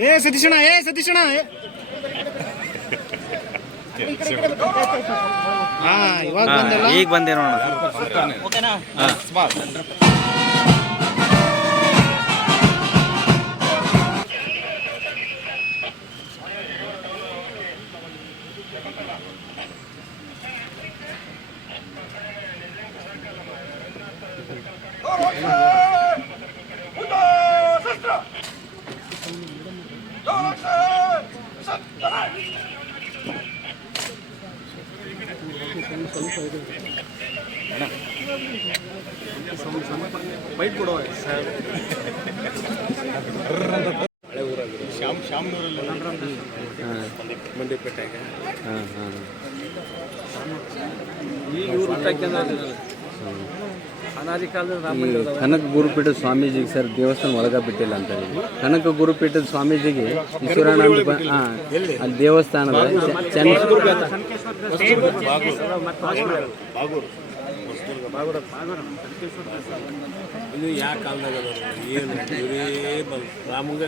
ఏ సతీష్ ఏ సతీష్ ಏ ಹಾ. ಈಗ ಕನಕ ಗುರುಪೀಠದ ಸ್ವಾಮೀಜಿಗೆ ಸರ್ ದೇವಸ್ಥಾನ ಒಳಗ ಬಿಟ್ಟಿಲ್ಲ ಅಂತ ಹೇಳಿ. ಕನಕ ಗುರುಪೀಠದ ಸ್ವಾಮೀಜಿಗೆ ಈಶ್ವರಾನಂದ ಹಾಂ ಅಲ್ಲಿ ದೇವಸ್ಥಾನದ ಚೆನ್ನ ಇದು ಯಾವ ಕಾಲದಾಗ ಏನು? ಇವರೇ ಬಲ್ ರಾಮಂಗ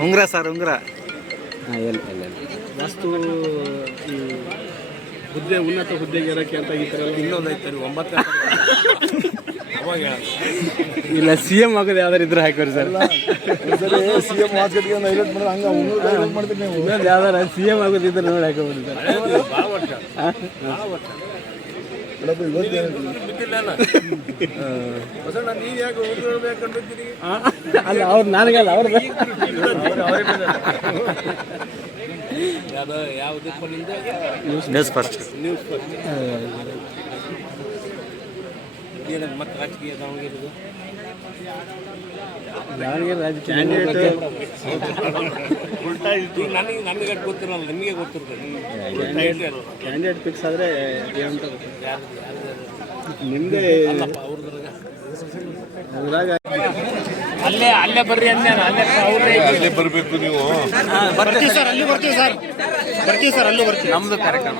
ಉಂಗ್ರ ಸರ್. ಉಂಗ್ರ ಹಾಂ ಎಲ್ಲ ಎಲ್ಲ ಎಲ್ಲ. ವಾಸ್ತು ಈ ಹುದ್ದೆ ಉನ್ನತ ಹುದ್ದೆಗೆ ಇರಕ್ಕೆ ಅಂತ ಈ ಥರ ಇನ್ನೊಂದು ಐತೆ ಒಂಬತ್ತು ಅವಾಗ ಹೇಳೋದು. ಇಲ್ಲ ಸಿ ಎಂ ಆಗೋದು ಯಾವ್ದಾರು ಇದ್ರೆ ಹಾಕೋರಿ ಸರ್. ಸಿ ಎಂ ಆಗೋದಿದ್ರೆ ನೋಡಿ ಮಾಡಿದ್ರೆ ಸರ್. ಭಾಳ ವರ್ಷ. ಇನ್ನೊಂದು ಯಾವ್ದಾರ ಸಿ ಅಲ್ಲ? ಬಸಣ್ಣ ನೀನ್ ಯಾಕೆ ಉದ್ರೋಡ್ಬೇಕು ಕಂಡಿದ್ದೀರಿ ಅಲ್ಲ ಅವ್ರು ನನಗಲ್ಲ ಅವ್ರದ್ದು ನ್ಯೂಸ್ ಫಸ್ಟ್ ನ್ಯೂಸ್ ಫಸ್ಟ್ ಮತ್ತೆ ರಾಜಕೀಯ ದಾವಣಗೆರೆದು? ದಾವಣಗೆರೆ ರಾಜಕೀಯ ನನಗೆ ನನಗೆ ಗೊತ್ತಿರಲ್ಲ ನಿಮಗೆ ಗೊತ್ತಿರ್ತದೆ ಕ್ಯಾಂಡಿಡೇಟ್ ಫಿಕ್ಸ್ ಆದರೆ ಏನಂತ ನಿಮ್ಮದೇ ಅದ್ರಾಗ ಅಲ್ಲೇ ಅಲ್ಲೇ ಬರ್ರಿ ಅಂದೆ ಅಲ್ಲೇ ಅವ್ರೇ ಅಲ್ಲೇ ಬರಬೇಕು ನೀವು. ಬರ್ತೀವಿ ಸರ್ ಅಲ್ಲಿ ಬರ್ತೀವಿ ಸರ್. ಬರ್ತೀವಿ ಸರ್ ಅಲ್ಲೂ ಬರ್ತೀವಿ. ನಮ್ದು ಕಾರ್ಯಕ್ರಮ.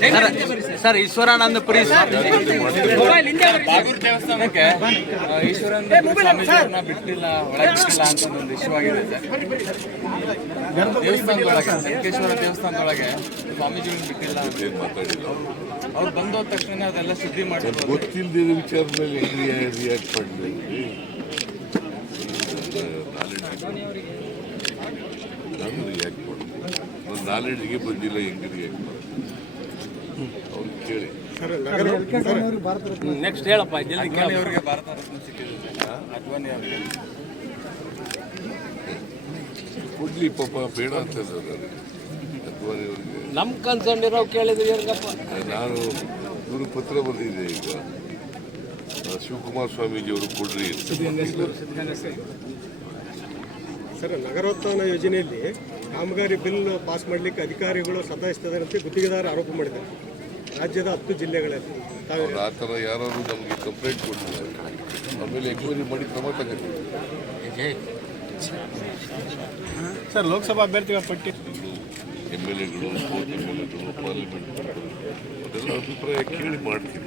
ಬೇಡ ಸರ್. ಸರ್. ಈಶ್ವರಾನಂದಪುರಿ ಬಾಗೂರ್ ದೇವಸ್ಥಾನಕ್ಕೆ ಈಶ್ವರಾನಂದ ಬಿಟ್ಟಿಲ್ಲ ಒಳಗಿಲ್ಲ ಅಂತ ಒಂದು ಇಶ್ಯೂ ಆಗಿದೆ ಸರ್. ದೇವಸ್ಥಾನದೊಳಗೆ ಸಂಕೇಶ್ವರ ದೇವಸ್ಥಾನದೊಳಗೆ ಸ್ವಾಮೀಜಿಗಳನ್ನ ಬಿಟ್ಟಿಲ್ಲ ಅವ್ರು ಬಂದೋದ ತಕ್ಷಣ ಅದೆಲ್ಲ ಸುದ್ದಿ ಮಾಡಿದ್ರು ಗೊತ್ತಿಲ್ಲದ ವಿಚಾರದಲ್ಲಿ ರಿಯಾಕ್ಟ್ ಮಾಡಿದ್ರಿ ನಾಲೆಡ್ಜ್ಗೆ ಬಂದಿಲ್ಲ ಹೆಂಗ್ ರಿಯಾಕ್ಟ್ ಮಾಡಿದೆ ಅವ್ರಿಗೆ ಕೇಳಿ ನೆಕ್ಸ್ಟ್ ಹೇಳಪ್ಪ ಜಲ್ದಿ ಅವರಿಗೆ ಭಾರತ ರತ್ನ ಸಿಕ್ಕಿದೆ ಅದ್ವಾನಿ ಅವರಿಗೆ. ಕೊಡ್ಲಿ ಪಾಪ ಬೇಡ ಅಂತ ಅಡ್ವಾಣಿ ಅವರಿಗೆ. ನಮ್ಮ ಕನ್ಸರ್ನ್ ಇರೋ ಕೇಳಿದ್ರು ನಾನು ಇವರು ಪತ್ರ ಬಂದಿದೆ ಈಗ. ಶಿವಕುಮಾರ್ ಸ್ವಾಮೀಜಿ ಅವರು ಕೊಡ್ರಿ. ಸರ್ ನಗರೋತ್ಥಾನ ಯೋಜನೆಯಲ್ಲಿ ಕಾಮಗಾರಿ ಬಿಲ್ ಪಾಸ್ ಮಾಡಲಿಕ್ಕೆ ಅಧಿಕಾರಿಗಳು ಸತಾಯಿಸ್ತಿದ್ದಾರೆ ಅಂತ ಗುತ್ತಿಗೆದಾರ ಆರೋಪ ಮಾಡಿದ್ದಾರೆ. ರಾಜ್ಯದ ಹತ್ತು ಜಿಲ್ಲೆಗಳಲ್ಲಿ. ಆ ಥರ ಯಾರಾದ್ರು ನಮಗೆ ಕಂಪ್ಲೇಂಟ್ ಕೊಡ್ತಾರೆ ಆಮೇಲೆ ಎಂಕ್ವೈರಿ ಮಾಡಿ ಕ್ರಮ ತಗೋತೀವಿ ಸರ್ ಲೋಕಸಭಾ ಅಭ್ಯರ್ಥಿಗಳ ಪಟ್ಟಿ? ಎಂ ಎಲ್ ಎಗಳು ಎಂ ಎಲ್ ಎಗಳು ಪಾರ್ಲಿಮೆಂಟ್ ಅದೆಲ್ಲ ಅಭಿಪ್ರಾಯ ಕೇಳಿ ಮಾಡ್ತೀನಿ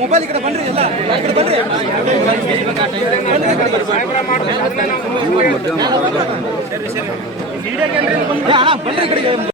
ಮೊಬೈಲ್ ಈ ಕಡೆ ಬನ್ರಿ ಎಲ್ಲ ಈ ಕಡೆ ಬನ್ರಿ ಬನ್ರಿ ಈ ಕಡೆಗೆ